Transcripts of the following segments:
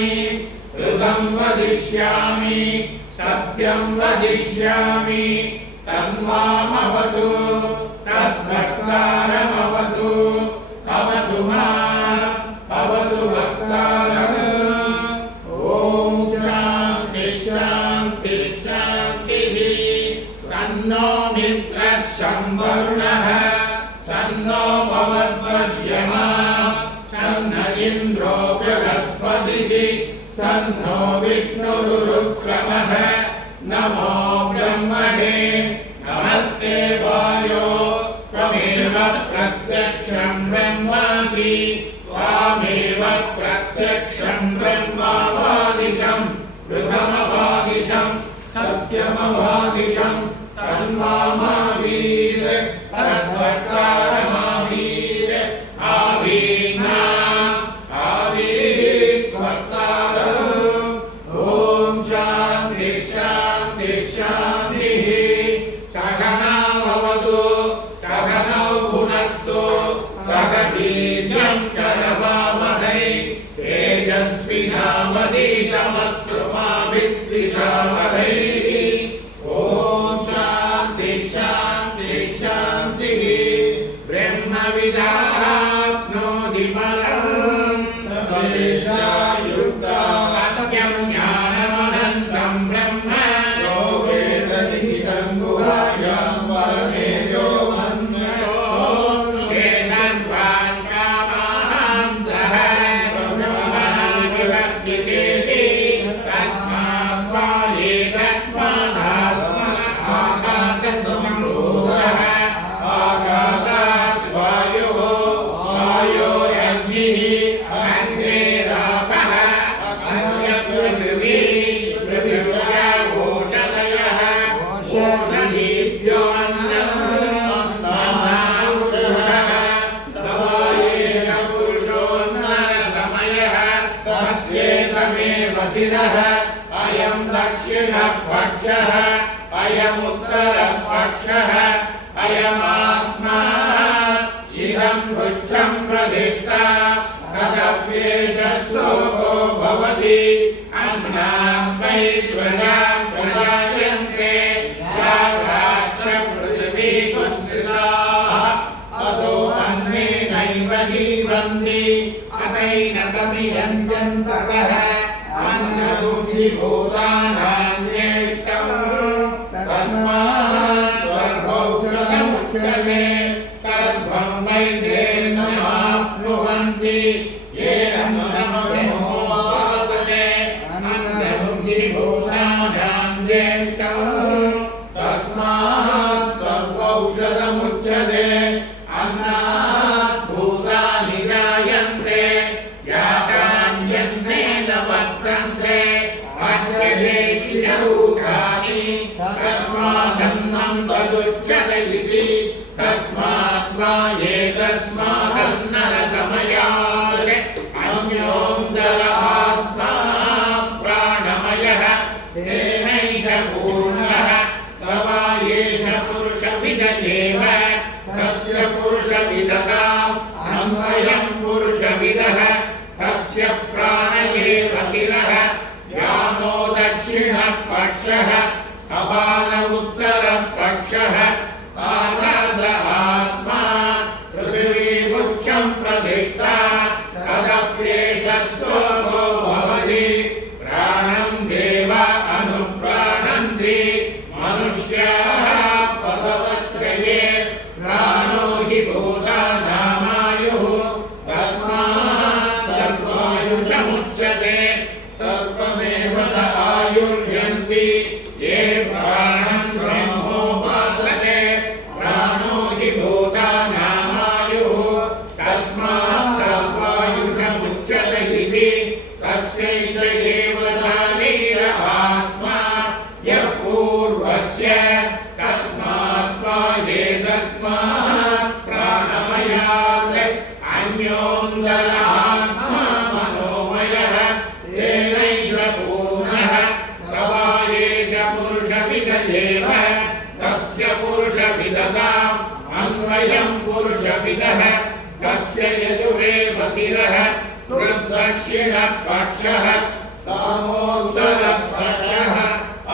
वदिष्यामि ऋतं वदिष्यामि सत्यं वदिष्यामि तन्मामवतु तद्भक्तारमवतु अवतु माम् अवतु भक्तारम् ॐ शान्ति शान्ति शान्तिः तन्नो मित्रः संवरुणः तन्नो भवद्वर्यमा तन्न इन्द्रो बृहस्पतिः तन्नो विष्णुरुक्रमः नमो ब्रह्मणे नमस्ते वायो त्वमेव प्रत्यक्षं ब्रह्मासि त्वामेव प्रत्यक्षं ब्रह्मावादिशं ऋतमवादिशं सत्यमवादिशं तन्मामावीर तद्भक्तारमावीर आवीर्ना ॐ शान्ति शान्ति शान्तिः सहना भवतु सहनौ भुनक्तु सह वीर्यं करवावहै तेजस्विनावधीतमस्तु मा विद्विषावहै ॐ शान्ति शान्ति शान्तिः ब्रह्मविदाप्नोति परम् तदेशायुक्ता सत्यं ज्ञानमनन्तं ब्रह्म योगेशनिहितं गुहायां परमे यो मन्यो ते सर्वान् कामान् सह ब्रह्मविवर्जितेति तस्मात् वा एतस्मादात्मनः आकाशसम्भूतः आकाशात् वायुः वायोरग्निः अग्निरापः अग्निर्पृथिवी पृथिव्या ओषधयः ओषधीभ्यो अन्नः स वा एष पुरुषोऽन्नसमयः तस्येतमेव शिरः अयं दक्षिणपक्षः अयमुत्तरपक्षः अयमात्मा इदं वृक्षं प्रतिष्ठा तदप्येष श्लोको भवति अन्नात् वै प्रजा प्रजायन्ते यागाच्च पृथिवी कुत्सिताः अतो अन्नेनैव जीवन्ति अतैनतमियञ्जन्ततः अन्नभूतानां ज्येष्ठम् तस्मात् सर्वौषधमुच्यते सर्वं वैदेर्नमाप्नुवन्ति ये अन्नमोपासते अन्नभूतानां ज्येष्ठम् तस्मात् सर्वौषधमुच्यते अन्नात् भूतानि जायन्ते यातान्यन्नेन वर्तन्ते अत्यधेक्ष्यभूतानि तस्मादन्नं तदुच्यते इति तस्मात् वा एतस्मादन्नरसमयात् अन्योऽन्तरात्मा प्राणमयः तेनैष पूर्णः स वा एष पुरुषविद एव तस्य पुरुषविदताम् अन्वयं पुरुषविदः तस्य प्राण एव शिरः यानो दक्षिणपक्षः कपाल उत्तरपक्षः आकाश आत्मा पृथिवी वृक्षं प्रतिष्ठा तदप्येष श्लोको भवति प्राणं देव अनुप्राणन्ति मनुष्याः पशवश्चये प्राणो हि भूतानामायुः तस्मात् सर्वायुषमुच्यते सर्वमेव त आयुर्यन्ति ये प्राणं ब्रह्मोपासते प्राणो हि भूतानामायुः तस्मात् सर्वायुषमुच्यते इति तस्यैष एव शरीर आत्मा यः पूर्वस्य तस्मात् वा एतस्मात् प्राणमयात् अन्योऽन्तरात्मा मनोमयः तेनैष पूर्णः स वा एष पुरुषविद एव तस्य पुरुषविदताम् अन्वयं पुरुषविदः तस्य यजुरेव शिरः वृद्धः दक्षिणपक्षः सामोत्तरपक्षः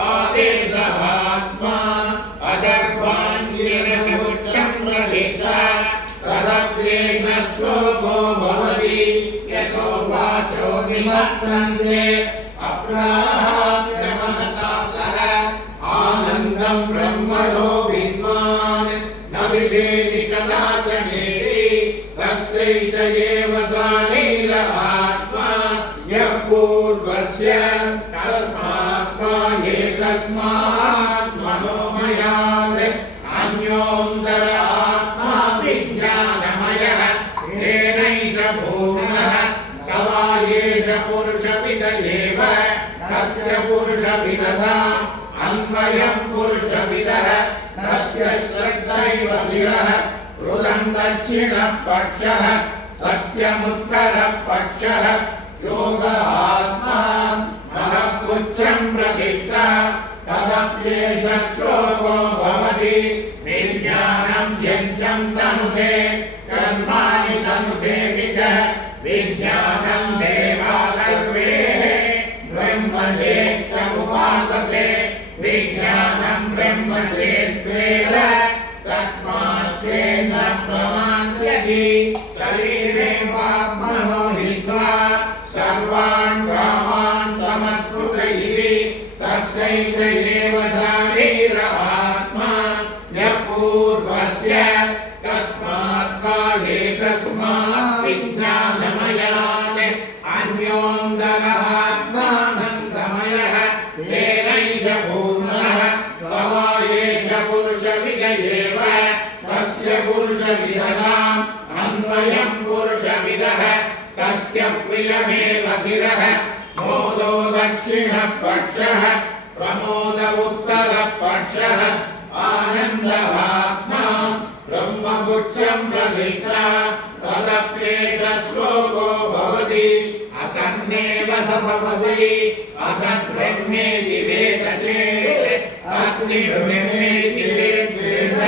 आदेशः आत्मा अदर्वाङ्गिरसमुच्चं प्रहिता तदप्येष श्लोको भवति यतो वाचो निवर्तन्ते अप्राप्य मनसा सह आनन्दं ब्रह्मणो विद्वान् न विभेदि कदा शमेति तस्यैष एव सानीर आत्मा यः पूर्वस्य तस्मात् एकस्मात् मनोमयात् अन्योऽन्तर आत्मा विज्ञानमयः तेनैष पूर्णः स वा एष पुरुषविद एव तस्य पुरुषविदधा अन्वयं पुरुषविदः तस्य श्रद्धैव शिरः हृदं दक्षिणपक्षः सत्यमुत्तरपक्षः योग आत्मा महपुच्छं प्रतिष्ठा तदप्येष श्लोको भवति विज्ञानं यज्ञं तनुते कर्माणि तनुते विशः विज्ञानं देवा सर्वे ब्रह्मवेत्तमुपासते विज्ञानं ब्रह्म चेद्वेद तस्मात् चेन्न प्रमाद्यति शरीरे वा मनो हित्वा सर्वान् कामान् समस्कृत इति तस्यैष एव शरीर आत्मा यः पूर्वस्य तस्मात् एकस्मात् विज्ञानमयात् अन्योऽन्तरः आत्मानन्दमयः तेनैष पूर्णः स वा एष पुरुषविद एव तस्य पुरुषविदधाम् अन्वयं पुरुषविदः तस्य प्रियमेव शिरः मोदो दक्षिणपक्षः प्रमोद उत्तरपक्षः आनन्दः आत्मा ब्रह्मगुच्छं प्रतिष्ठा तदप्येष श्लोको भवति असन्नेव स भवति असद्ब्रह्मेति वेदसे अस्ति ब्रह्मेति चेद्वेद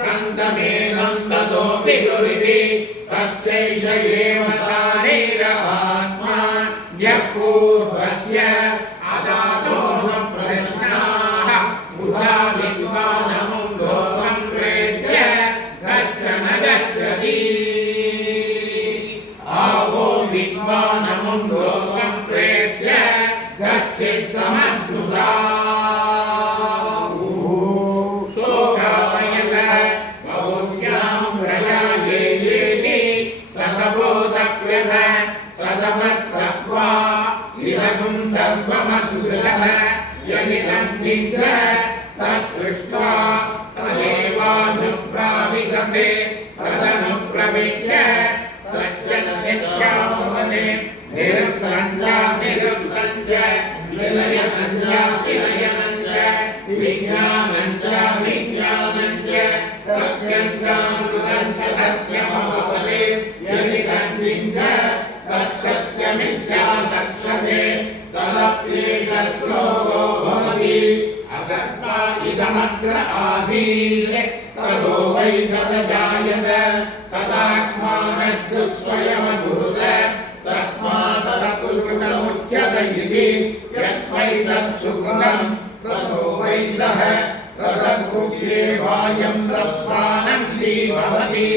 सन्तमेनं ततो विदुरिति तस्यैष एव शरीर आत्मा यः पूर्वस्य अदातोऽहं प्रश्नाः बुधा विद्वानमुं लोकं वेद्य गच्छ न गच्छति आवो विद्वानमुं लोकं वेद्य गच्छति समस्तुता सदमत्सत्त्वा इदं सर्वमसुदः यदिदं किञ्च तत्दृष्ट्वा तदेवानुप्राविशते तदनुप्रविश्य सत्यनित्याभवते निरुक्तं च विलयनं च विज्ञानं च सत्यं च सत्यमभवते यदिदं किञ्च तत्सत्यमित्या सक्षते तदप्येष श्लोको भवति असत्त्वा इदमग्र आसीत् ततो वै सदजायत तदात्मानस्तु स्वयमभूत् तस्मात् तत्सुकृतमुच्यत इति यद्वै तत्सुकृतं रसो वै सः रसगुह्ये वायं दत्त्वानन्दी भवति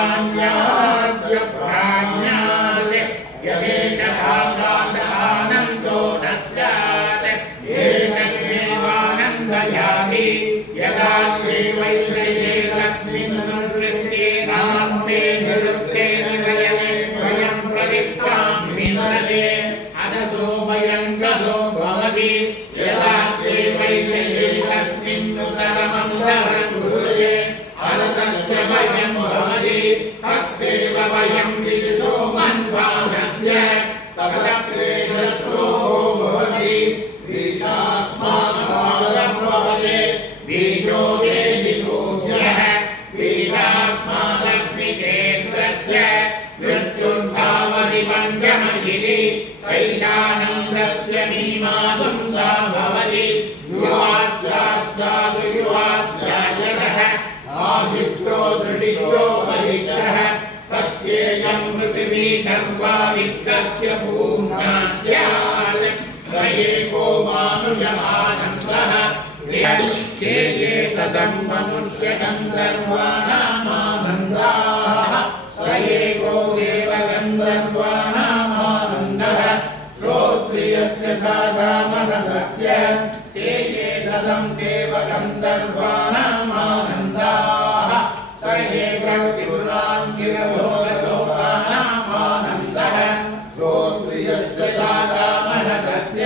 ओक्येवान्याद्य प्राण्यात् यदेष आकाश आनन्दो न स्यात् एतदेवानन्दयाति यदा देवैषयेकस्मिन् दृष्टेनान्ते निरुक्तेन स्वयं प्रतिष्ठां विन्दते अनसो वयं गतो भवति यदा देवैषयेकस्मिन् नूतनमन्दरं गुरुते अनतस्य वयं भवति तत्तेव वयं विदुषो मन्वानस्य तदप्येष श्लोको भवति भीषास्मादं भवते भीषो देविसूर्यः भीषास्मादग्निकेन्द्रस्य मृत्युर्धावति पञ्चमयिति सैषानन्दस्य मीमांसा भवति युवास्यात् युवाध्यायतः आशिष्टो दृढिष्टो वरिष्ठः तस्येयं पृथिवी सर्वा वित्तस्य पूर्णा स्यात् स एको मानुषमानन्दः ते ये सदं मनुष्यगन्धर्वाणामानन्दाः स एको देवगन्धर्वाणामानन्दः श्रोत्रियस्य सागामहतस्य ते ये सदं देवगन्धर्वाणामानन्दाः स एकः त्रिपुरान्तिरलोकानामानन्दः श्रोत्रियस्य सागामहतस्य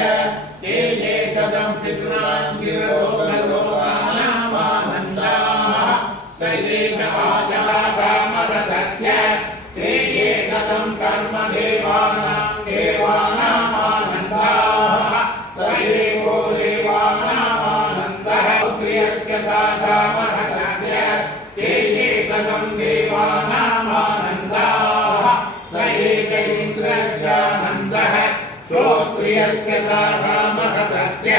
ते ये सदं त्रिपुरान्तिरलोकानामानन्दाः स एक आचारामहतस्य ते ये सदं कर्मदेवानां देवानामानन्दाः स एको देवानामानन्दः श्रोत्रियस्य सागामहतस्य ते ये सदं देवानामानन्दाः स एक इन्द्रस्यानन्दः श्रोत्रियस्य सागामहतस्य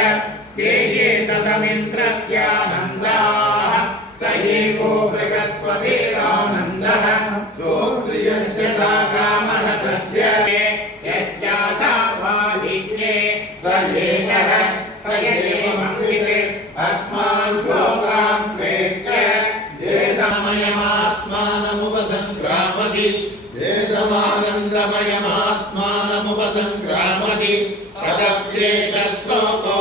ते ये सदमिन्द्रस्यानन्दाः स एको बृहस्पतिरानन्दः श्रोत्रियस्य सागामहतस्य यच्चासावादित्ये स एकः स एवमन्विते अस्मान् लोकान् प्रेत्य वेदमयमात्मानमुपसङ्क्रामति वेदमानन्दमयमात्मानमुपसङ्क्रामति तदप्येष श्लोको